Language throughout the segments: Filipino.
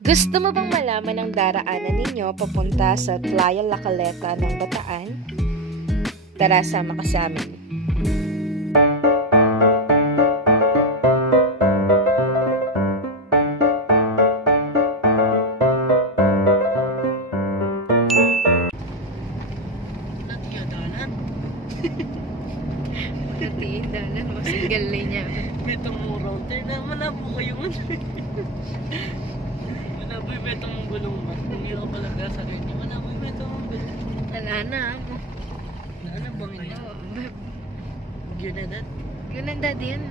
Gusto mo bang malaman ang daraanan ninyo papunta sa Playa La Caleta ng Bataan? Tara, sama ka sa amin. Natiin dalan mo, single lane niya. Betong mo router na, malabo kayo man. Malabo yung betong mong gulong man. Hindi ako pala sa rin. Malabo yung betong mong gulong. Alana mo. Ano bang ina? Gyunadat? Gyunandad yan.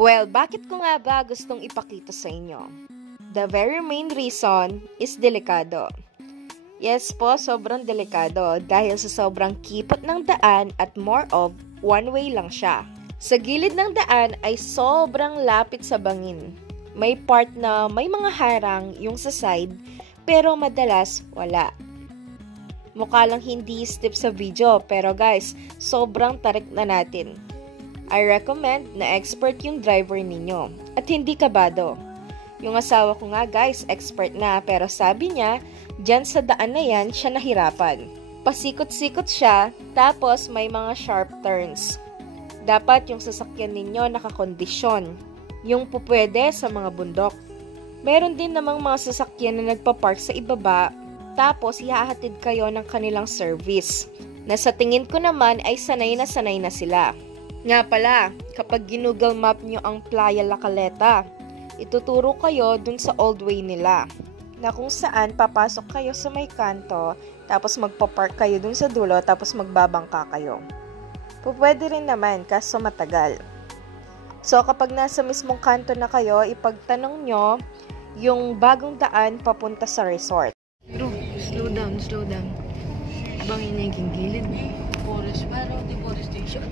Well, bakit ko nga ba gustong ipakita sa inyo? The very main reason is delikado. Yes po, sobrang delikado dahil sa sobrang kipot ng daan at more of one way lang siya. Sa gilid ng daan ay sobrang lapit sa bangin. May part na may mga harang yung sa side pero madalas wala. Mukha lang hindi steep sa video pero guys, sobrang tarik na natin. I recommend na expert yung driver ninyo at hindi kabado. Yung asawa ko nga guys, expert na pero sabi niya, dyan sa daan na yan siya nahirapan. Pasikot-sikot siya, tapos may mga sharp turns. Dapat yung sasakyan ninyo nakakondisyon. Yung pupwede sa mga bundok. Meron din namang mga sasakyan na nagpa-park sa ibaba, tapos ihahatid kayo ng kanilang service. Na sa tingin ko naman ay sanay na sila. Nga pala, kapag ginoogle map nyo ang Playa La Caleta, ituturo kayo dun sa old way nila, na kung saan papasok kayo sa may kanto, tapos magpa-park kayo dun sa dulo, tapos magbabangka kayo. Pwede rin naman, kaso matagal. So, kapag nasa mismong kanto na kayo, ipagtanong nyo yung bagong daan papunta sa resort. Bro, slow down. Bangin niya yung gilid. Forest, parang deforestation.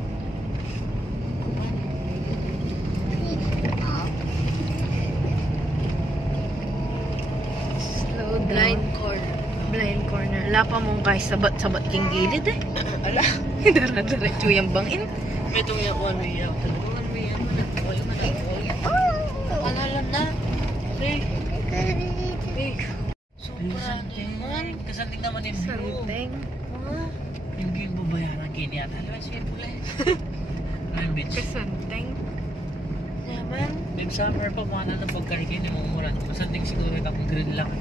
Slow down. Blind corner. Wala pa mong kahit sabat-sabat yung gilid eh. Ala. Dara-diretso yung bangin. Betong yung one way out. One way out. Alalan na. Hey. Sobrang naman. Kasanting naman yung view. Santeng. Yung view babayaran kini at alam siya pula. Ano beach? Kasanteng. Naman. Big summer pa mana na pagkaikin yung umuran. Kasanting siguro kapag green lang.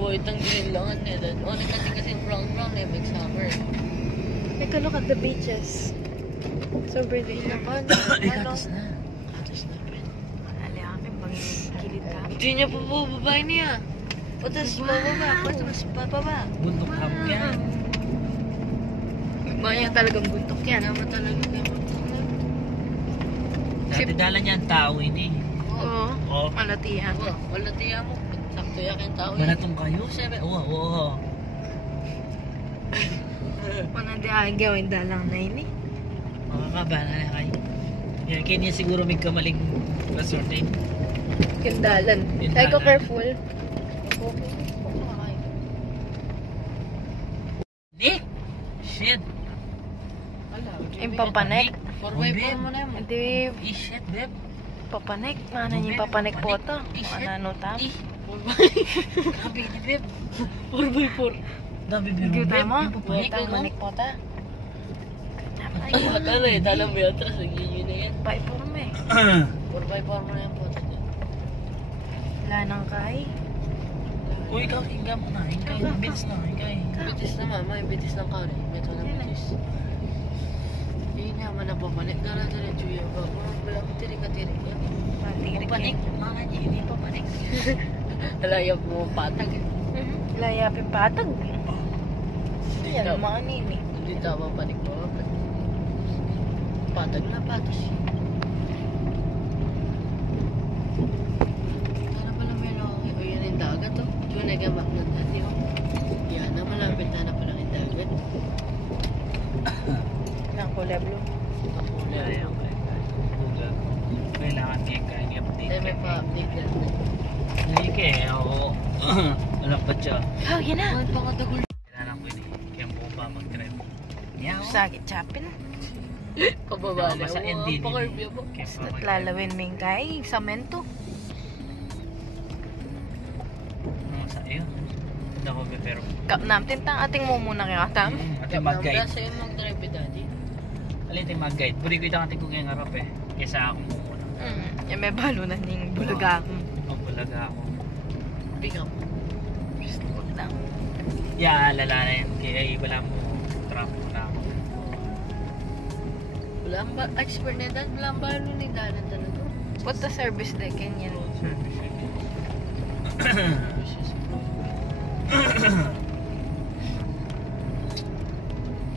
Oh, itang green lang niya. Oh, kasi brown eh. Big summer. Take a look at the beaches. So pretty. Katas na. Ali akin pang kilid ka. Hindi niya po babae niya. Patas bababa. Patas bababa. Bundok hap yan. Maya talagang buntok yan. Naman talaga naman. Dati dala niya ang tao ini. Oo. Malatihan. Wala tiya mo. Sakto yan kayong tao. Malatong kayo? Sabi, oo. Panandi ay gawin dalang na ini. Makakabana na kayo. Yan, kaya niya siguro may kamaling resort eh. Kindalan. Kindalan. Tayo ko careful. Nick! Shit! Yung papanek. 4x4 mo na yun. Hindi. Shit, babe. Papanek. Mana niya yung papanek po ito. Ano tam? Grabe ni babe. 4x4. Dabi biro Gita babe. mo? Yung papanik Gita no? manik po ta. Ay, akala eh. Dalam mo yun. Tapos nagiging na yan. Paipurm eh. 4x4 mo na yan po. Wala nang kay. Uy, ikaw, hinga mo na. Hinga, bitis na. Bitis na mama. Bitis lang ka rin. Meto na bitis. Hindi naman na papanik. Dara-diretso yung babo. Wala ko tirik-tirik yan. Papanik. Mga niya, hindi papanik. Alayap mo patag. Layapin patag. Yan, mga nini. Hindi tama panik mo. Patag na patos. Sana pala may laki. O yan yung dagat o. Diyo nagamak na dati o. Yan na malapit na pala yung dagat. Nang kulay blue. Yan. Kailangan kaya i-update. May pa-update yan. Hindi kaya ako. Alam pa siya. Oh, yan na. Kailangan ko yun eh. Kaya mo ba mag-drive? Yaw. Sakit chapin. Pababa na. Sa NDD. Lalawin mo yung kay, samento. Ayun. Punta ko pero... Kap nam, tintang ating mo muna kaya tam. Ating mag-guide. Sa yung mag-drive daddy. Alin ating mag-guide. Buri ko itang ating kung yung harap eh. Kesa ako muna. Yung may balo na ning bulaga ako. Bulaga ako. Bigam. Wag lang. Yeah, lala na yun. Kaya wala mo. Trap mo na ako. Wala ang expert na dad. Wala ang balo ni Danan talaga. What the service day Kenyan?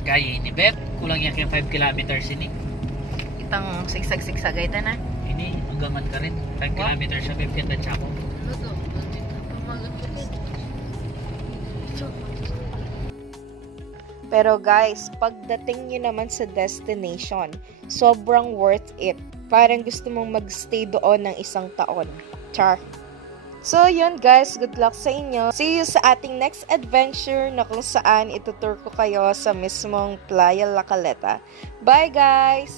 Kaya ini bet. Kulang yan kayong 5 kilometers ini. Itang sigsag-sigsagay ta na. Ini, hanggangan ka rin. 5 kilometers siya, 50 na siya ako. Talaga. Nandito pa mag-atulad. Pero guys, pagdating nyo naman sa destination, sobrang worth it. Parang gusto mong magstay doon ng 1 taon. Char. So yun guys, good luck sa inyo. See you sa ating next adventure na kung saan itutur ko kayo sa mismong Playa La Caleta. Bye guys!